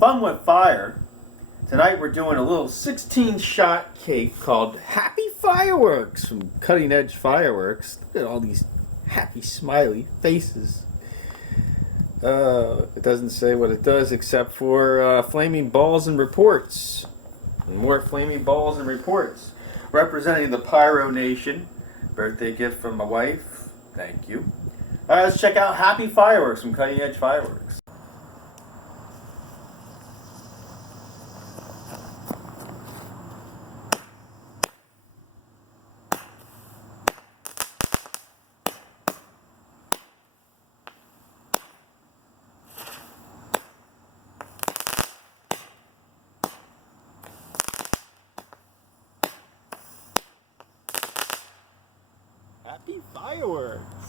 Fun with fire. Tonight we're doing a little 16-shot cake called Happy Fireworks from Cutting Edge Fireworks. Look at all these happy smiley faces. It doesn't say what it does except for flaming balls and reports. And more flaming balls and reports. Representing the Pyro Nation. Birthday gift from my wife. Thank you. Alright, let's check out Happy Fireworks from Cutting Edge Fireworks. Happy Fireworks!